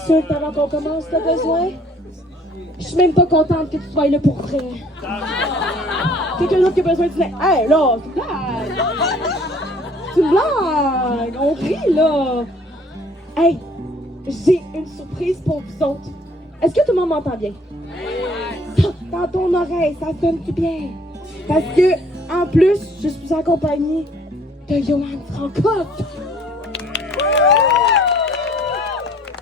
sûr qu'avant qu'on commence, t'as besoin? Je suis même pas contente que tu sois là pour vrai. Quelqu'un d'autre qui a besoin de dire, hey là, c'est une blague! C'est une blague! On rit là! Hey, j'ai une surprise pour vous autres. Est-ce que tout le monde m'entend bien? Dans ton oreille, ça sonne du bien. Parce que, en plus, je suis accompagnée de Johan Francotte.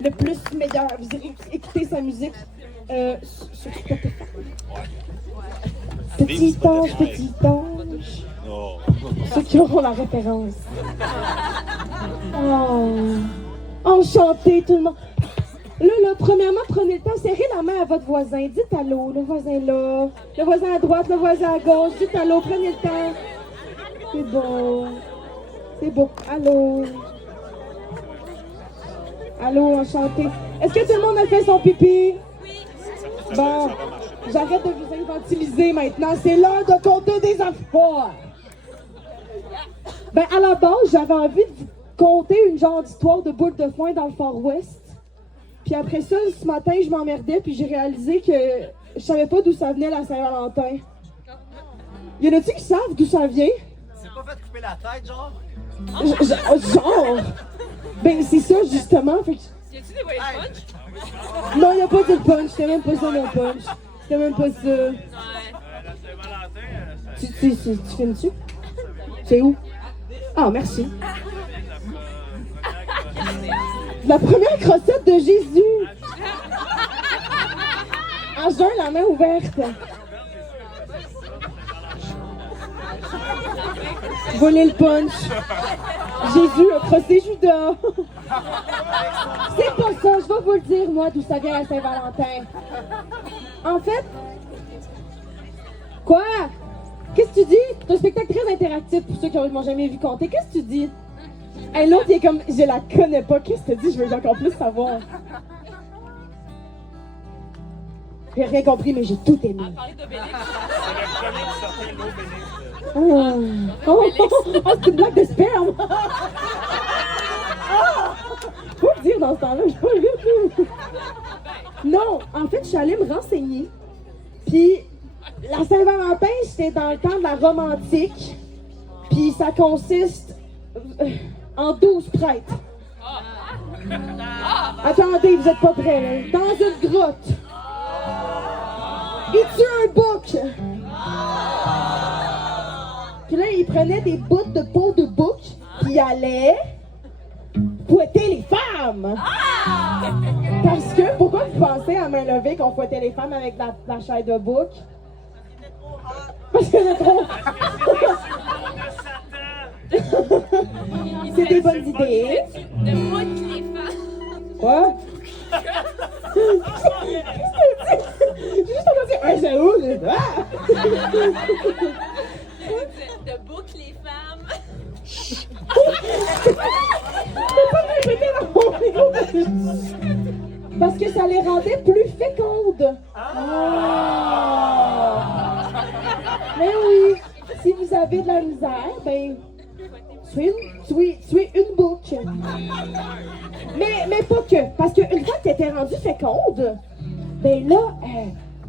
Le plus meilleur. Vous irez écouter sa musique sur Spotify. Petit ange, petit ange. Ceux qui auront la référence. Oh. Enchanté tout le monde. Là, premièrement, prenez le temps, serrez la main à votre voisin. Dites allô, le voisin là. Le voisin à droite, le voisin à gauche. Dites allô, prenez le temps. C'est beau. C'est beau. Allô. Allô, enchanté. Est-ce que tout le monde a fait son pipi? Oui. Bon, j'arrête de vous infantiliser maintenant. C'est l'heure de compter des affaires. Ben, à la base, j'avais envie de vous conter une genre d'histoire de boule de foin dans le Far West. Puis après ça, ce matin, je m'emmerdais, puis j'ai réalisé que je savais pas d'où ça venait la Saint-Valentin. Y en a-tu qui savent d'où ça vient? C'est pas fait couper la tête, genre? Genre! Ben, c'est ça, justement. Fait que... Y a-tu des voyages punch? Non, y a pas de punch. C'était même pas ça, mon punch. C'était même pas ça. Ouais. La Saint-Valentin, Tu filmes-tu? C'est où? Ah, merci. La première crossette de Jésus. À jeun, la main ouverte. Voler le punch. Jésus a crossé Judas. C'est pas ça, je vais vous le dire, moi, d'où ça vient la Saint-Valentin. En fait... Quoi? Qu'est-ce que tu dis? C'est un spectacle très interactif pour ceux qui m'ont jamais vu compter. Qu'est-ce que tu dis? Hey, l'autre, il est comme, je la connais pas. Qu'est-ce que tu dis? Je veux encore plus savoir. J'ai rien compris, mais j'ai tout aimé. À parler d'Obélix. c'est le premier qui sortait l'eau bénite. Oh, c'est une blague de sperme! Faut le dire dans ce temps-là, je pas vu. Non, en fait, je suis allée me renseigner. Puis, la Saint-Valentin, c'était dans le temps de la Rome antique. Puis, ça consiste en 12 prêtres. Attendez, vous êtes pas prêts, là. Dans une grotte. Il tue un bouc. Puis là, il prenait des bouts de peau de bouc, puis il allait fouetter les femmes. Parce que, pourquoi vous pensez à main levée qu'on fouettait les femmes avec la chair de bouc? Parce que c'est trop. C'est des bonnes idées. De bouc les femmes. Quoi? Qu'est-ce que tu dis? J'ai juste entendu un j'avoue, j'ai De bouc les femmes. Parce que ça les rendait plus fécondes. Mais oui, si vous avez de la misère, ben, tuez une boucle. Mais pas que, parce qu'une fois que tu étais rendue féconde, ben là,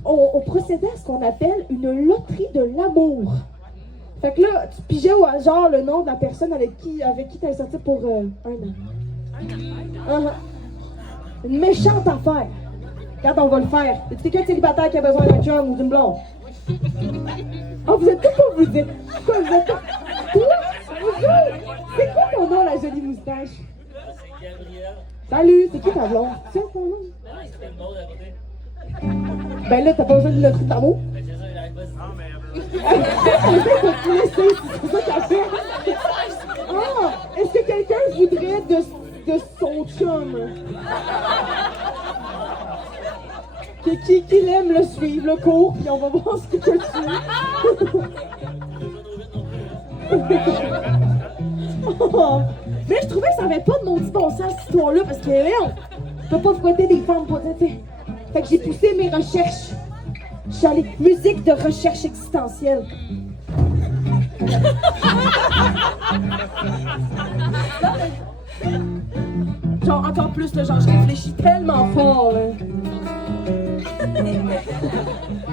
on procédait à ce qu'on appelle une loterie de l'amour. Fait que là, tu pigeais au hasard le nom de la personne avec qui tu es sorti pour un an. Une méchante affaire. Regarde, on va le faire. Y a quelqu'un de célibataire qui a besoin d'un chum ou d'une blonde? Oh, vous êtes tout pour vous dire. Quoi, vous êtes toi? Vous autres? C'est quoi ton nom, la jolie moustache? C'est Gabriel. Salut, c'est qui ta blonde? C'est ton nom? C'est le mot à côté. Ben là, t'as pas besoin de loterie d'amour? Mais c'est ça, il arrive pas. Non, mais. C'est ça qu'elle fait. Ah, est-ce que quelqu'un voudrait de son chum? Qui l'aime le suivre, le cours, puis on va voir ce qu'il peut suivre. Oh, mais je trouvais que ça avait pas de maudit bon sens cette histoire-là, parce que on peut pas fouetter des femmes pour t'sais. Fait que j'ai poussé mes recherches. Je suis allée musique de recherche existentielle. Genre, encore plus, là, genre, je réfléchis tellement fort, là.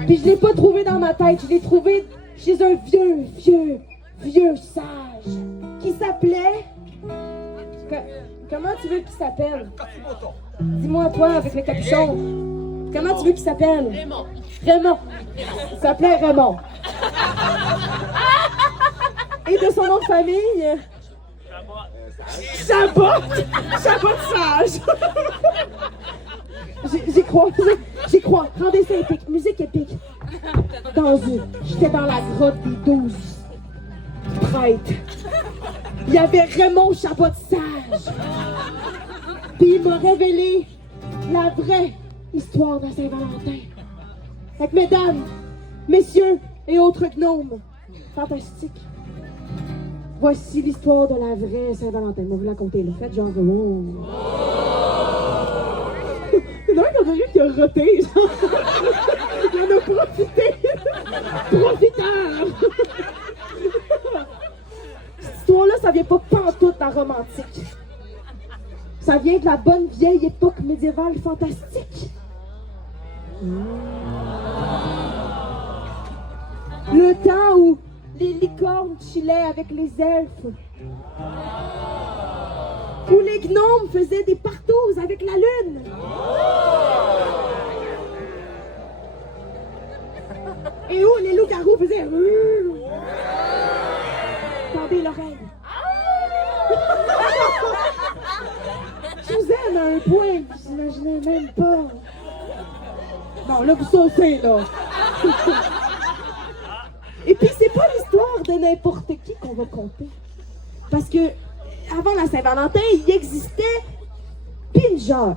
Puis je l'ai pas trouvé dans ma tête, je l'ai trouvé chez un vieux sage qui s'appelait... Comment tu veux qu'il s'appelle? Dis-moi toi avec le capuchon. Comment tu veux qu'il s'appelle? Raymond. Il s'appelait Raymond. Et de son nom de famille... Chabot sage. J'y crois. Rendez ça épique. Musique épique. J'étais dans la grotte des 12 prêtres. Il y avait Raymond Chabot sage. Puis il m'a révélé la vraie histoire de Saint-Valentin. Fait que mesdames, messieurs et autres gnomes fantastiques, voici l'histoire de la vraie Saint-Valentin. Je vais vous la conter, là. Faites genre... Oh. Il y en a un qui a roté, genre. Il en a profité. Profiteur. Cette histoire-là, ça vient pas pantoute dans romantique. Ça vient de la bonne vieille époque médiévale fantastique. Le temps où les licornes chillaient avec les elfes. Où les gnomes faisaient des partouzes avec la lune. Et où les loups-garous faisaient... Tendez l'oreille. Je vous aime à un point que vous n'imaginez même pas. Non, là, vous sautez, là. Et puis, c'est pas l'histoire de n'importe qui qu'on va conter. Parce que, avant la Saint-Valentin, il existait Pinger.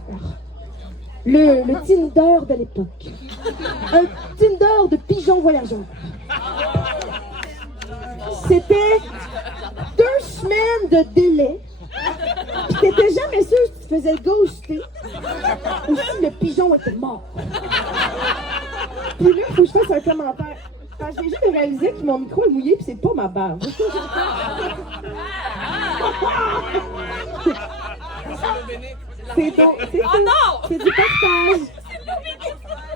Le Tinder de l'époque. Un Tinder de pigeons voyageurs. C'était 2 semaines de délai. Pis t'étais jamais sûr si tu te faisais ghoster ou si le pigeon était mort. Puis là, il faut que je fasse un commentaire. Parce que j'ai juste réalisé que mon micro est mouillé pis c'est pas ma barbe. C'est donc, c'est c'est du partage.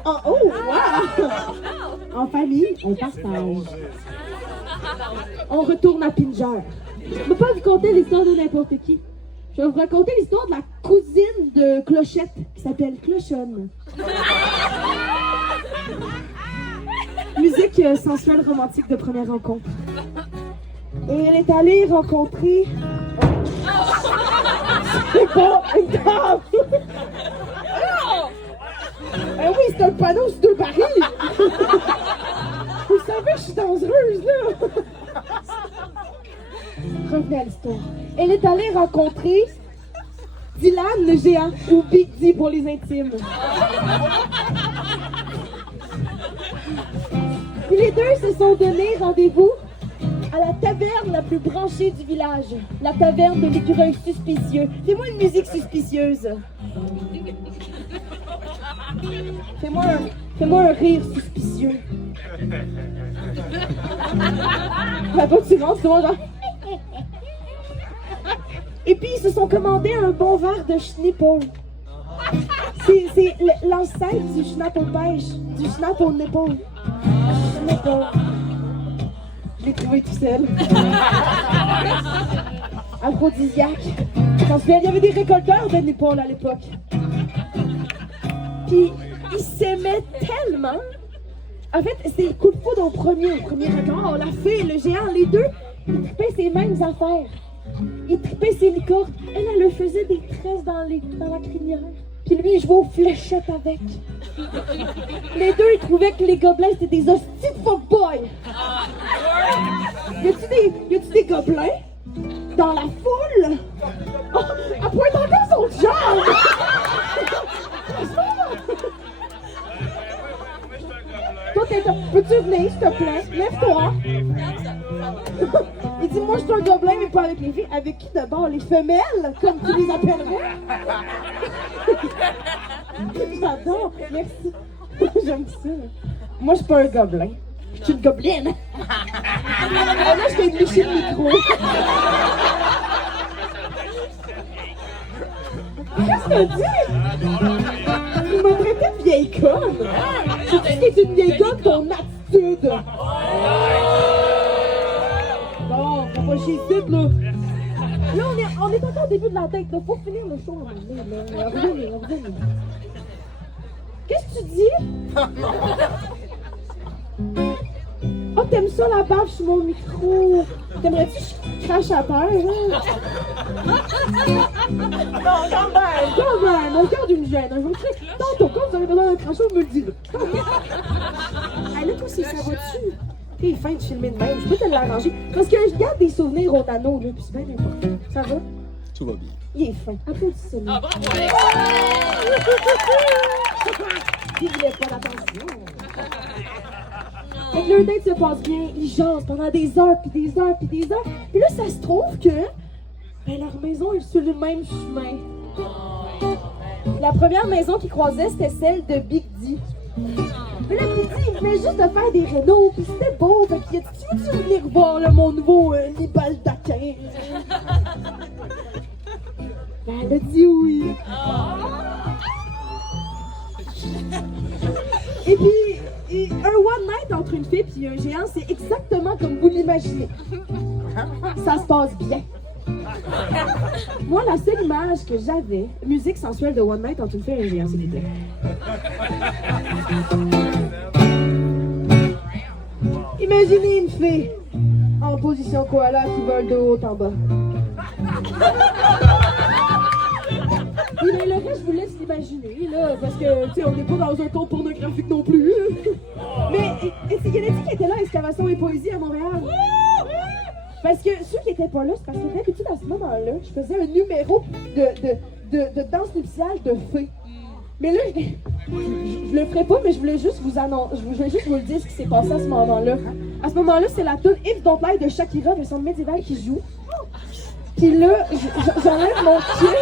Oh, wow! En famille, on partage. On retourne à Pinger. Je ne peux pas vous conter l'histoire de n'importe qui. Je vais vous raconter l'histoire de la cousine de Clochette qui s'appelle Clochonne. Musique sensuelle romantique de première rencontre. Et elle est allée rencontrer... C'est pas une table! Ah oui, c'est un panneau sur 2 barils! Vous savez que je suis dangereuse, là! Revenez à l'histoire. Elle est allée rencontrer Dylan le géant, ou Big D pour les intimes. Puis les deux se sont donné rendez-vous à la taverne la plus branchée du village. La taverne de l'écureuil suspicieux. Fais-moi une musique suspicieuse. Fais-moi un rire suspicieux. La fois que tu rentres, c'est moi genre... Et puis ils se sont commandés un bon verre de Schnippel. C'est l'ancêtre du schnapp aux pêches, du schnapp aux nipple. Schnippel. Je l'ai trouvé tout seul. Aphrodisiaque. Il y avait des récolteurs de nipple à l'époque. Puis ils s'aimaient tellement. En fait, c'est le coup de foudre au premier regard. La fée et le géant, les deux, ils tripaient ces mêmes affaires. Ils tripaient ses licornes. Elle leur faisait des tresses dans la crinière. Puis lui, il jouait aux fléchettes avec. Les deux, ils trouvaient que les gobelins, c'était des hosties de fuckboys. Y a-tu des gobelins dans la foule? Oh, elle pointe encore son jambe! Toi, peux-tu venir, s'il te plaît? Lève-toi. Il dit, moi, je suis un gobelin, mais pas avec les filles. Avec qui d'abord? Les femelles, comme tu les appellerais? J'adore, merci. J'aime ça. Moi, je suis pas un gobelin. Je suis une gobeline. Là, je vais lécher le micro. Qu'est-ce que t'as dit? Il m'a traité de vieille conne. Tu dis que t'es une vieille conne, ton attitude. Bon, on va chier ici, là. Là, on est encore au début de la tête, là. Faut finir le show à un moment donné, là. Revenez. Qu'est-ce que tu dis? Oh, t'aimes ça la baffe sur mon micro? T'aimerais-tu que je crache à terre, hein? Non, quand même, mon cœur d'une gêne. Je vous le dis, tantôt, quand vous avez besoin d'un crachat, vous me le direz. Ah, là, toi, si ça va-tu? T'es fin de filmer de même, je peux te l'arranger. Parce que je garde des souvenirs au nano, là, pis c'est bien important. Ça va? Tout va bien. Il est fin. Applaudissez-le. Ah, bravo, Alex! Il voulait pas d'attention. Fait que leur date se passe bien, ils jasent pendant des heures, puis des heures, puis des heures. Puis là, ça se trouve que leur maison est sur le même chemin. La première maison qu'ils croisaient, c'était celle de Big D. Mais là, Big D, il venait juste de faire des rénaux, puis c'était beau. Fait qu'il a dit, tu veux-tu venir voir là, mon nouveau Nibaldaquin? Ben, elle a dit oui. Et puis, un one night entre une fille et un géant, c'est exactement comme vous l'imaginez. Ça se passe bien. Moi, la seule image que j'avais, musique sensuelle de one night entre une fille et un géant, c'était. Imaginez une fille en position koala qui vole de haut en bas. Oui, mais le reste, je vous laisse l'imaginer, là, parce que, tu sais, on n'est pas dans un conte pornographique non plus. Mais, il y en a qui étaient là à Excavation et Poésie à Montréal. Parce que ceux qui étaient pas là, c'est parce que d'habitude, à ce moment-là, je faisais un numéro de danse nuptiale de fées. Mais là, je le ferai pas, mais je voulais juste vous annoncer, je voulais juste vous le dire ce qui s'est passé à ce moment-là. À ce moment-là, c'est la tune If Don't Lie de Shakira, version médiévale, qui joue. Puis là, j'enlève mon pied.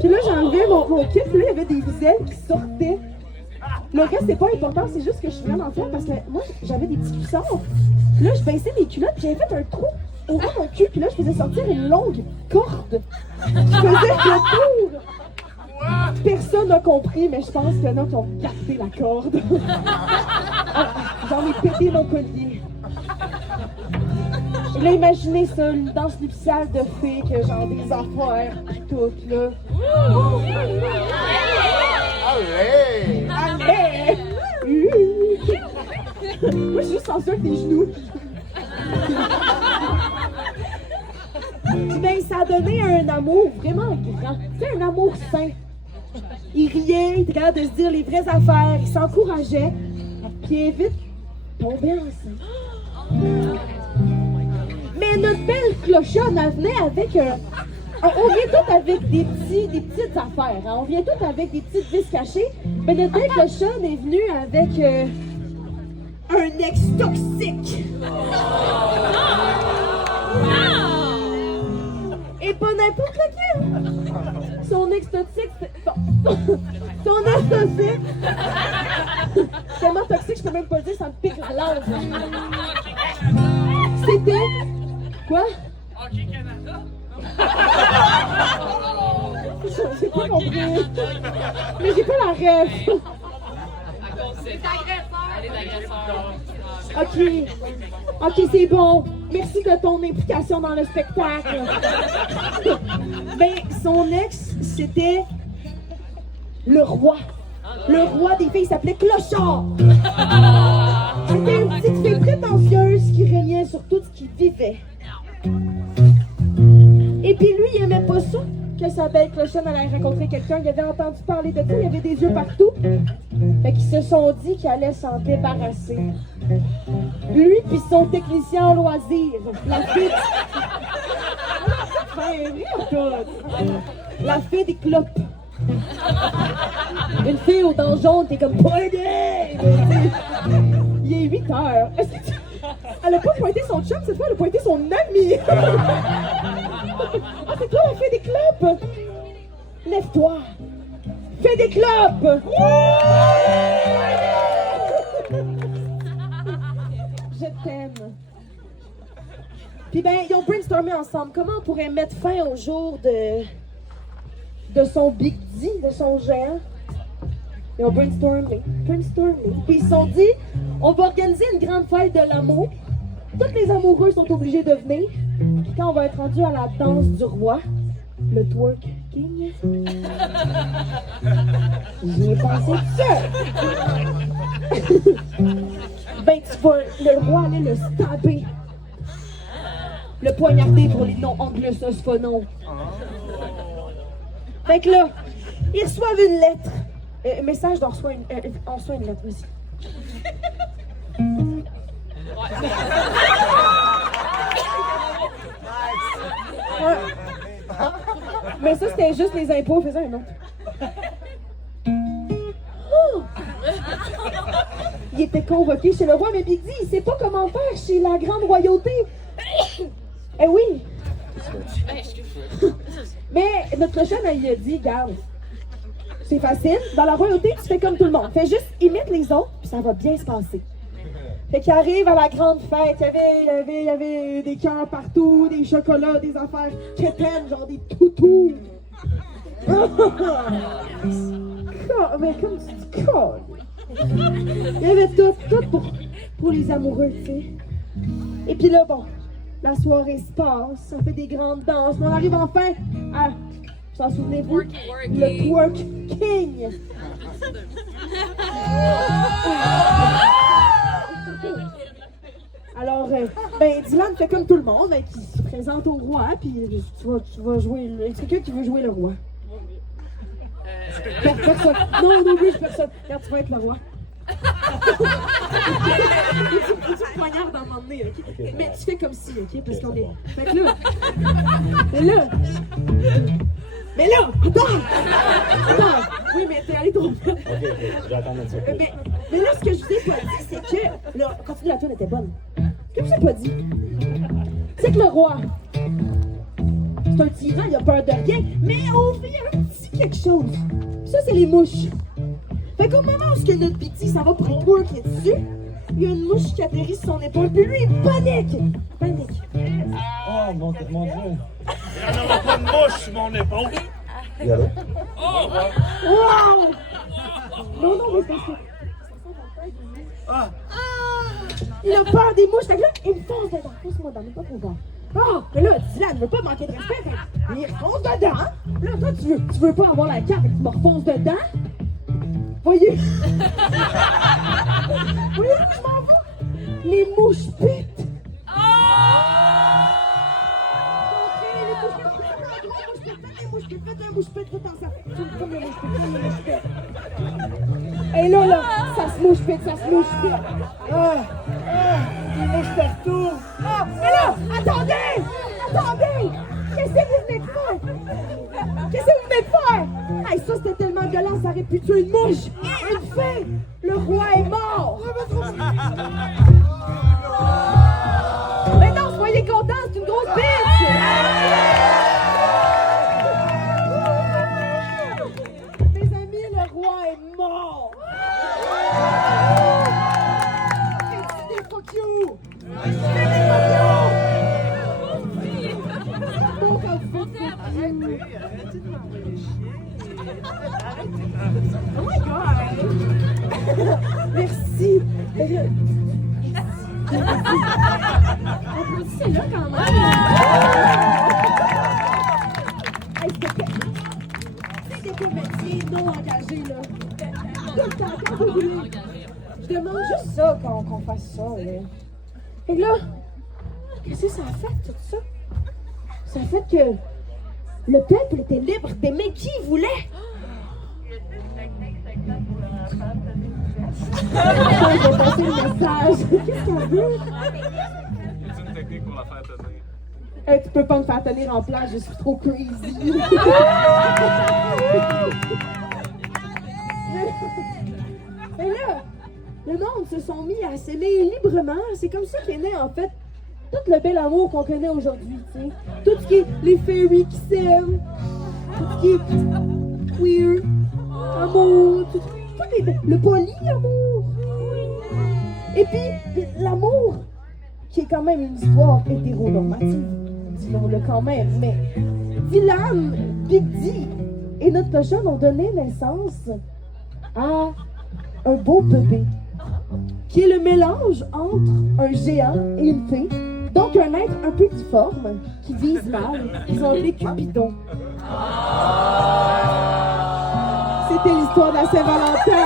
Puis là, j'ai enlevé mon kit, puis là, il y avait des ailes qui sortaient. Le reste, c'est pas important, c'est juste que je suis vraiment fière parce que moi, j'avais des petits cuissards. Puis là, je baissais mes culottes, puis j'avais fait un trou au bout de mon cul, puis là, je faisais sortir une longue corde. Je faisais le tour. Personne n'a compris, mais je pense qu'il y en a qui ont capté la corde. J'en ai pété mon collier. Et là, imaginez ça, une danse nuptiale de fées, que genre des affaires, pis tout, là. Allez! Allez! Moi, je suis juste sensuelle avec des genoux. Puis ben, ça a donné un amour vraiment grand. C'est un amour sain. Il riait, il était capable de se dire les vraies affaires, il s'encourageait, puis vite tombait enceinte. Mais notre belle clochonne, elle venait avec on vient toutes avec des petites affaires, hein? On vient toutes avec des petites vis cachées. Mais notre belle clochonne est venue avec un ex toxique. Et pas n'importe lequel. Son ex toxique, son ex toxique. Tellement toxique, je peux même pas le dire, ça me pique la langue. C'était... Quoi? Hockey Canada? J'ai pas compris. Mais j'ai pas la rêve. C'est agresseur. Elle est agresseur. Ok, c'est bon. Merci de ton implication dans le spectacle. Ben, son ex, c'était le roi. Le roi des filles s'appelait Clochard. C'était une petite fille prétentieuse qui régnait sur tout ce qui vivait. Et puis lui, il aimait pas ça, que sa belle clochonne allait rencontrer quelqu'un. Il avait entendu parler de ça, il y avait des yeux partout. Fait qu'ils se sont dit qu'il allait s'en débarrasser. Lui puis son technicien en loisir, la fille... La fille des clopes. Une fille aux dents jaunes, t'es comme party! Il est 8 heures. Est-ce que tu... Elle a pas pointé son chum, cette fois elle a pointé son ami. Ah, c'est toi la fille des clopes. Lève-toi. Fais des clopes. Je t'aime. Puis ben, ils ont brainstormé ensemble comment on pourrait mettre fin au jour de son Big D, de son géant. Ils ont brainstormé. Puis ils se sont dit, on va organiser une grande fête de l'amour. Toutes les amoureux sont obligés de venir. Puis quand on va être rendu à la danse du roi, le twerk king, j'y ai pensé tout seul. Ben, tu vas, le roi allait le stabber. Le poignarder pour les non-anglo-saxophones. Fait que là, ils reçoivent une lettre. Un message, on reçoit une lettre aussi. Ouais. Mais ça, c'était juste les impôts, faisaient un autre. Oh! Il était convoqué chez le roi, mais Big D, il sait pas comment faire chez la grande royauté. Eh oui! Mais notre cochonne, elle lui a dit, garde, c'est facile, dans la royauté, tu fais comme tout le monde. Fais juste imite les autres, puis ça va bien se passer. Fait qu'il arrive à la grande fête, il y avait des cœurs partout, des chocolats, des affaires crétines, genre des toutous. Mais comme tu dis, il y avait tout pour les amoureux, tu sais. Et puis là, bon, la soirée se passe, on fait des grandes danses, mais on arrive enfin à, vous en souvenez-vous? Le twerk king. Alors, ben, Dylan fait comme tout le monde, hein, qui se présente au roi, puis tu vas jouer. Est-ce quelqu'un qui veut jouer le roi? Personne. Non, oui, personne. Regarde, tu vas être le roi. Tu poignardes à un moment donné, ok? Mais tu fais comme si, ok? Parce qu'on est. Fait que là. Mais là! Attends! Oui, mais t'es allé trop vite. Ok, je vais attendre un petit peu. Mais là, ce que je vous ai pas dit, c'est que. Là, continue, la toune était bonne. Ce que je vous ai pas dit, c'est que le roi, c'est un tyran, il a peur de rien, mais au fait, il y a un petit quelque chose. Ça, c'est les mouches. Fait qu'au moment où notre petit s'en va pour twerker dessus, il y a une mouche qui atterrit sur son épaule, puis lui, il panique! Oh mon Dieu! Il n'y en aura pas de mouche sur mon épaule. Yallo? Wow! Non, mais c'est parce que. Il a peur des mouches, fait que là, il me fonce dedans. Fonce-moi dedans, mais pas trop fort. Ah, mais là, Dylan ne veut pas manquer de respect, fait il refonce dedans. Là, toi, tu veux pas avoir la carte, fait que tu me refonces dedans. Voyez? Voyez, je m'en vais. Les mouches pitent. Et là, ça se mouche pite. Les mouches partout. Mais là, attendez! Qu'est-ce que vous venez de faire? Hey, ça, c'était tellement violent, ça aurait pu tuer une mouche. Une fée! Le roi est mort! Mais non, soyez contents, c'est une grosse bitch! Mes amis, le roi est mort! C'est fuck you! Oh my god! Merci! Applaudissez-le quand même! C'est des comédiens non engagés, là. Tout le temps, quand vous voulez. Je demande juste ça, qu'on fasse ça, là. Et là, qu'est-ce que ça a fait, tout ça? Ça a fait que le peuple était libre d'aimer qui il voulait. Je vais passer le message. Qu'est-ce qu'elle veut? C'est une technique pour la faire tenir. Tu peux pas me faire tenir en place, je suis trop crazy. Et là, le monde se sont mis à s'aimer librement. C'est comme ça qu'est né, en fait, tout le bel amour qu'on connaît aujourd'hui, tu sais. Tout ce qui est les fairies qui s'aiment, tout ce qui est queer, amour, tout le polyamour. Et puis, l'amour qui est quand même une histoire hétéronormative, disons-le quand même, mais Dylan, Big D et notre cochonne ont donné naissance à un beau bébé, qui est le mélange entre un géant et une fée, donc un être un peu difforme, qui vise mal. Ils ont appelé Cupidon. C'était l'histoire de la Saint-Valentin.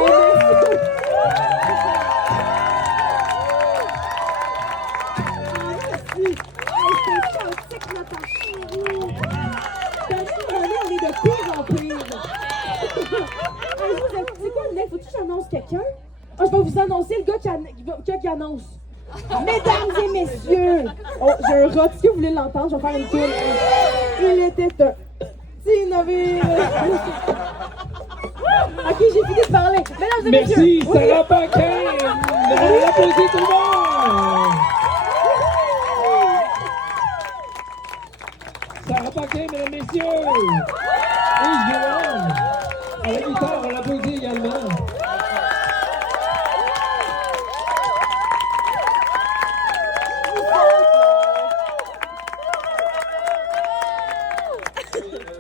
Merci. C'est fantastique, Natacha. On est de pire en pire. C'est quoi le nez? Faut-tu que j'annonce quelqu'un? Ah, je vais vous annoncer le gars qui annonce. Mesdames et messieurs! Oh, j'ai un rot. Est-ce que vous voulez l'entendre? Je vais faire une tour. Il était un petit navire. Ok, j'ai fini de parler. Mesdames et messieurs! Merci, Sarah Paquin! On applaudit tout le monde! Sarah Paquin, mesdames et messieurs! Et Jérôme!